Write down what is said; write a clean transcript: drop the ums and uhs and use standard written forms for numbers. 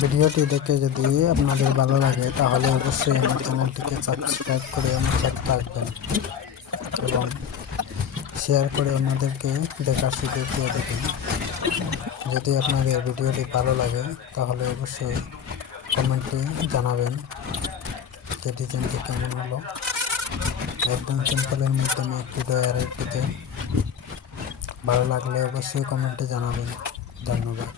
ভিডিওটি দেখে যদি আপনাদের ভালো লাগে তাহলে অবশ্যই আমার চ্যানেলটিকে সাবস্ক্রাইব করে আমার সাথে থাকবেন এবং শেয়ার করে অন্যদেরকে দেখার সুযোগ দিয়ে দেবেন। যদি আপনাদের ভিডিওটি ভালো লাগে তাহলে অবশ্যই কমেন্টে জানাবেন যে ডিজাইনটি কেমন হলো। একদম সিম্পলের মাধ্যমে একটি ডয়ারের ডিজাইন ভালো লাগলে অবশ্যই কমেন্টে জানাবেন। ধন্যবাদ।